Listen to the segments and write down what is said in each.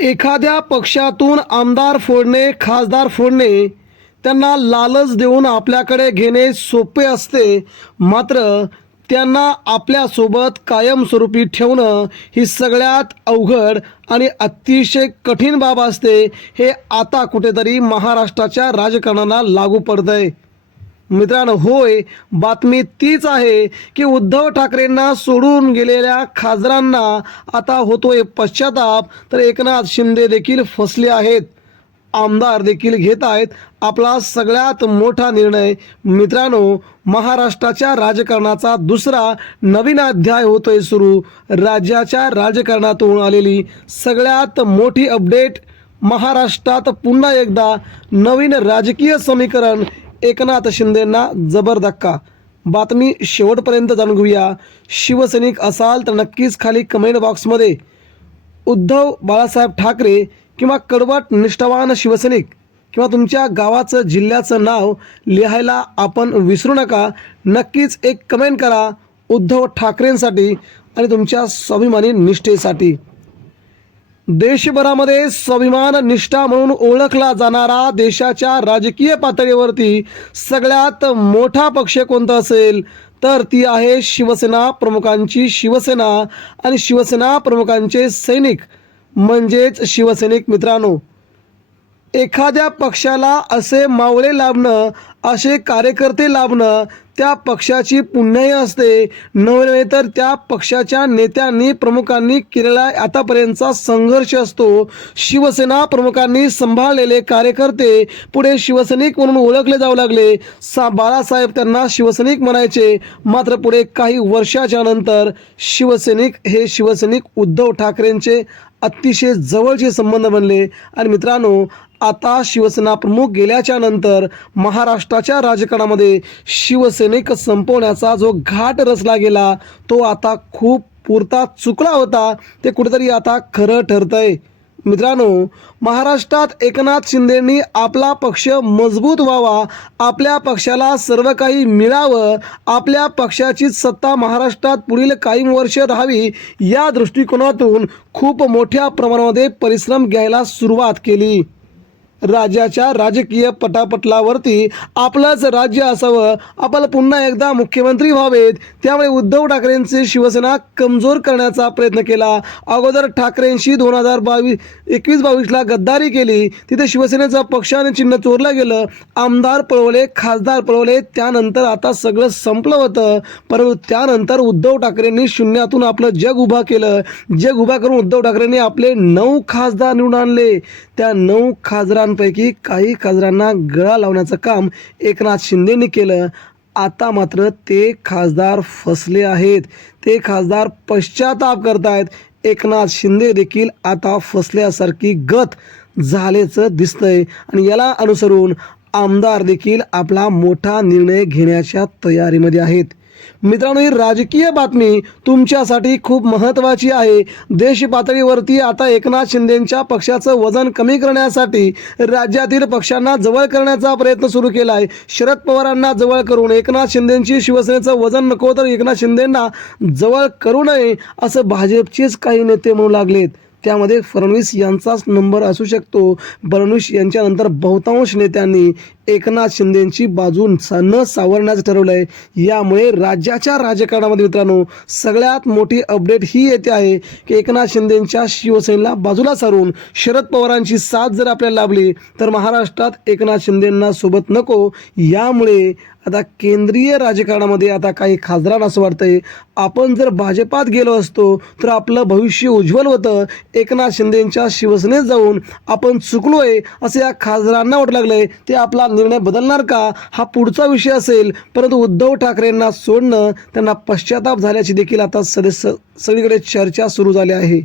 एखाद्या पक्षातून आमदार फोडणे, खासदार फोडणे, त्यांना लालच देऊन आपल्याकडे घेणे सोपे असते, मात्र त्यांना आपल्यासोबत कायमस्वरूपी ठेवणं ही सगळ्यात अवघड आणि अतिशय कठीण बाब असते. हे आता कुठेतरी महाराष्ट्राच्या राजकारणाला लागू पडतंय. मित्रांनो, होय, बातमी तीच आहे की उद्धव ठाकरेंना सोडून गेलेल्या खासदारांना आता होतोय पश्चाताप, तर एकनाथ शिंदे देखील फसले आहेत. आमदार देखील घेत आहेत आपला सगळ्यात मोठा निर्णय. मित्रांनो, महाराष्ट्राच्या राजकारणाचा दुसरा नवीन अध्याय होतोय सुरू. राज्याच्या राजकारणातून आलेली सगळ्यात मोठी अपडेट. महाराष्ट्रात पुन्हा एकदा नवीन राजकीय समीकरण. एकनाथ शिंदेंना जबर धक्का. बातमी शेवटपर्यंत जाणून घेऊया. शिवसैनिक असाल तर नक्कीच खाली कमेंट बॉक्समध्ये उद्धव बाळासाहेब ठाकरे किंवा कडवट निष्ठावान शिवसैनिक किंवा तुमच्या गावाचं जिल्ह्याचं नाव लिहायला आपण विसरू नका. नक्कीच एक कमेंट करा उद्धव ठाकरेंसाठी आणि तुमच्या स्वाभिमानी निष्ठेसाठी. देशभरामध्ये स्वाभिमान निष्ठा म्हणून ओळखला जाणारा देशाच्या राजकीय पातळीवरती सगळ्यात मोठा पक्ष कोणता असेल तर ती आहे शिवसेना प्रमुखांची शिवसेना आणि शिवसेना प्रमुखांचे सैनिक म्हणजेच शिवसैनिक. मित्रांनो, एखाद्या पक्षाला असे मावळे लाभणं, असे कार्यकर्ते लाभणं त्या पक्षाची पुण्याई असते. नव्हे तर त्या पक्षाच्या नेत्यांनी प्रमुखांनी केलेला आतापर्यंतचा संघर्ष असतो. शिवसेना प्रमुखांनी सांभाळलेले कार्यकर्ते पुढे शिवसैनिक म्हणून ओळखले जाऊ लागले. बाळासाहेब त्यांना शिवसैनिक म्हणायचे, मात्र पुढे काही वर्षाच्या नंतर शिवसैनिक हे शिवसैनिक उद्धव ठाकरेंचे अतिशय जवळचे संबंध बनले. आणि मित्रांनो, आता शिवसेना प्रमुख गेल्याच्या नंतर महाराष्ट्राच्या राजकारणामध्ये शिवसैनिक संपवण्याचा जो घाट रचला गेला तो आता खूप पुरता चुकला होता, ते कुठेतरी आता खरं ठरतंय. मित्रांनो, महाराष्ट्रात एकनाथ शिंदेंनी आपला पक्ष मजबूत व्हावा, आपल्या पक्षाला सर्व काही मिळावं, आपल्या पक्षाची सत्ता महाराष्ट्रात पुढील काही वर्ष राहावी या दृष्टिकोनातून खूप मोठ्या प्रमाणामध्ये परिश्रम घ्यायला सुरुवात केली. राज्याच्या राजकीय पटापटलावरती आपलंच राज्य असावं, आपल्याला पुन्हा एकदा मुख्यमंत्री व्हावेत, त्यामुळे उद्धव ठाकरेंची शिवसेना कमजोर करण्याचा प्रयत्न केला. अगोदर ठाकरेंशी 2021-22ला गद्दारी केली, तिथे शिवसेनेचा पक्ष आणि चिन्ह चोरलं गेलं, आमदार पळवले, खासदार पळवले, त्यानंतर आता सगळं संपलं होतं. परंतु त्यानंतर उद्धव ठाकरेंनी शून्यातून आपलं जग उभा केलं. जग उभा करून उद्धव ठाकरेंनी आपले 9 खासदार निवडून आणले. त्या 9 खासदारांपैकी काही खासदारांना गळा लावण्याचं काम एकनाथ शिंदेंनी केलं. आता मात्र ते खासदार फसले आहेत, ते खासदार पश्चाताप करतायत. एकनाथ शिंदे देखील आता फसल्यासारखी गत झाल्याचं दिसतंय आणि याला अनुसरून आमदार देखील आपला मोठा निर्णय घेण्याच्या तयारीमध्ये आहेत. मित्रांनो, ही राजकीय बातमी तुमच्यासाठी खूप महत्त्वाची आहे. देश पातळीवरती आता एकनाथ शिंदेंच्या पक्षाचं वजन कमी करण्यासाठी राज्यातील पक्षांना जवळ करण्याचा प्रयत्न सुरू केला आहे. शरद पवारांना जवळ करून एकनाथ शिंदेंची शिवसेनेचं वजन नको तर एकनाथ शिंदेंना जवळ करू नये असं भाजपचेच काही नेते म्हणू लागलेत. त्यामध्ये फडणवीस यांचाच नंबर असू शकतो. फडणवीस यांच्यानंतर बहुतांश नेत्यांनी एकनाथ शिंदेंची बाजू न सावरण्याचं ठरवलं आहे. यामुळे राज्याच्या राजकारणामध्ये मित्रांनो सगळ्यात मोठी अपडेट ही येते आहे की एकनाथ शिंदेंच्या शिवसेनेला बाजूला सारून शरद पवारांची साथ जर आपल्याला लाभली तर महाराष्ट्रात एकनाथ शिंदेंना सोबत नको. यामुळे आता केंद्रीय राजकारणामध्ये आता काही खासदारांना असं वाटतंय आपण जर भाजपात गेलो असतो तर आपलं भविष्य उज्ज्वल होतं. एकनाथ शिंदेंच्या शिवसेनेत जाऊन आपण चुकलोय असं या खासदारांना वाटू लागलंय. ते आपला निर्णय बदलणार का हा पुढचा विषय असेल. परंतु उद्धव ठाकरेंना सोडणं त्यांना पश्चाताप झाल्याची देखील आता सगळीकडे चर्चा सुरू झाली आहे.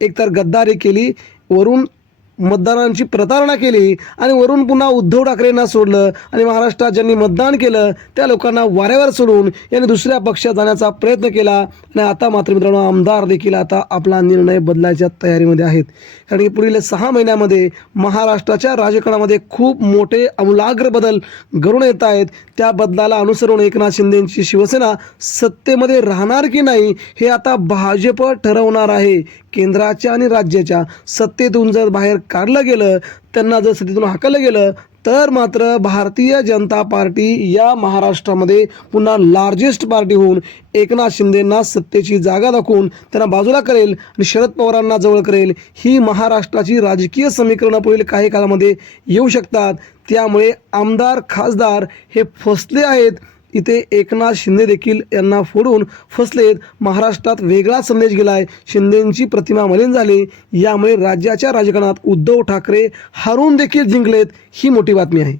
एकतर गद्दारी केली, वरून मतदारांची प्रतारणा केली आणि वरून पुन्हा उद्धव ठाकरेंना सोडलं आणि महाराष्ट्रात ज्यांनी मतदान केलं त्या लोकांना वाऱ्यावर सोडून यांनी दुसऱ्या पक्षात जाण्याचा प्रयत्न केला. आणि आता मात्र मित्रांनो आमदार देखील आता आपला निर्णय बदलायच्या तयारीमध्ये आहेत. कारण की पुढील 6 महिन्यामध्ये महाराष्ट्राच्या राजकारणामध्ये खूप मोठे आमूलाग्र बदल घडून येत आहेत. त्या बदलाला अनुसरून एकनाथ शिंदेंची शिवसेना सत्तेमध्ये राहणार की नाही हे आता भाजप ठरवणार आहे. केंद्राच्या आणि राज्याच्या सत्तेतून जर बाहेर काढलं गेलं, त्यांना जर सत्तेतून हाकललं गेलं, तर मात्र भारतीय जनता पार्टी या महाराष्ट्रामध्ये पुन्हा लार्जेस्ट पार्टी होऊन एकनाथ शिंदेंना सत्तेची जागा दाखवून त्यांना बाजूला करेल आणि शरद पवारांना जवळ करेल. ही महाराष्ट्राची राजकीय समीकरणं पुढील काही काळामध्ये येऊ शकतात. त्यामुळे आमदार खासदार हे फसले आहेत. इथे एकनाथ शिंदे देखील यांना फोडून फसलेत. महाराष्ट्रात वेगळा संदेश गेलाय. शिंदेंची प्रतिमा मलिन झाली. यामुळे राज्याच्या राजकारणात उद्धव ठाकरे हारून देखील जिंकलेत. ही मोठी बातमी आहे.